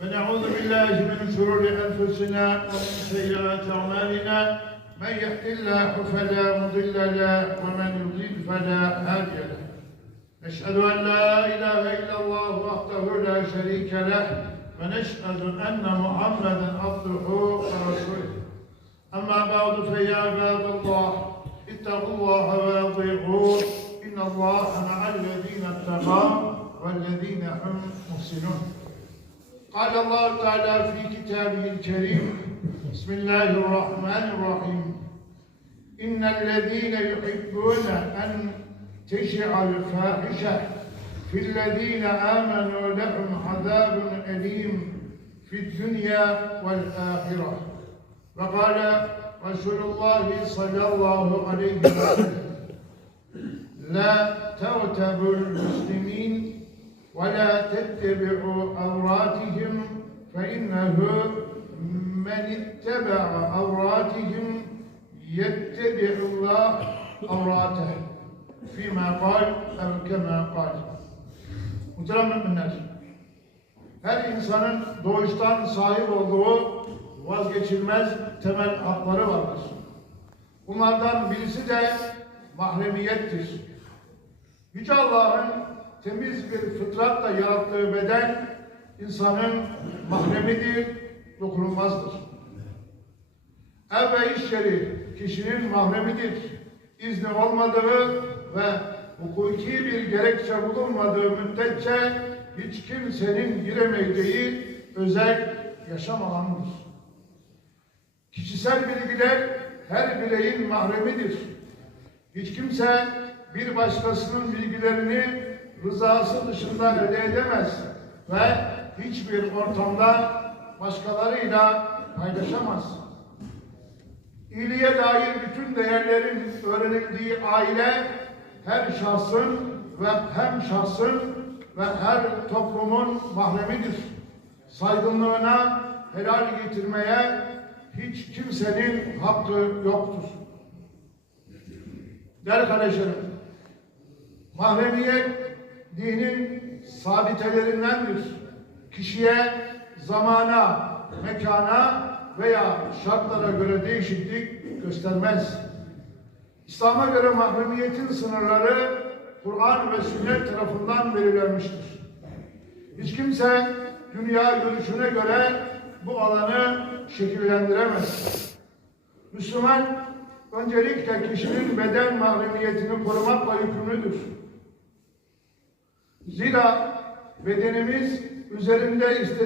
ونعوذ بالله من شرور أنفسنا ومن سيئات أعمالنا. من يهد الله فلا مضل له ومن يضلل فلا هادي له. نشهد أن لا إله إلا الله وحده لا شريك له ونشهد أن محمدا عبده ورسوله. أما بعد فيا عباد الله اتقوا الله وأطيعوه. إن الله مع الذين اتقوا والذين هم محسنون. قال الله تعالى في كتابه الكريم بسم الله الرحمن الرحيم. إن الذين يحبون أن تشع الفاحشة في الذين آمنوا لهم عذاب أليم في الدنيا والآخرة. وقال رسول الله صلى الله عليه وسلم لا تغتبوا المسلمين ولا تتبعوا عوراتهم فإنه من اتبع عوراتهم يتبع الله عوراته فيما قال أو كما قال Muhterem müminler, her insanın doğuştan sahip olduğu vazgeçilmez temel hakları vardır. Bunlardan birisi de mahremiyettir. Yüce Allah'ın temiz bir fıtratla yarattığı beden insanın mahremidir, dokunulmazdır. Ev ve iş yeri kişinin mahremidir. İzni olmadığı ve hukuki bir gerekçe bulunmadığı müddetçe hiç kimsenin giremeyeceği özel yaşam alanıdır. Kişisel bilgiler her bireyin mahremidir. Hiç kimse bir başkasının bilgilerini rızası dışında elde edemez ve hiçbir ortamda başkalarıyla paylaşamaz. İyiliğe dair bütün değerlerin öğrenildiği aile her şahsın ve hem şahsın ve her toplumun mahremidir. Saygınlığına helal getirmeye hiç kimsenin hakkı yoktur. Değerli kardeşlerim, mahremiyet dinin sabitelerindendir. Kişiye zamana, mekana veya şartlara göre değişiklik göstermez. İslam'a göre mahremiyetin sınırları Kur'an ve sünnet tarafından belirlenmiştir. Hiç kimse dünya görüşüne göre bu alanı şekillendiremez. Müslüman öncelikle kişinin beden mahremiyetini korumakla yükümlüdür. Zira bedenimiz üzerinde istediği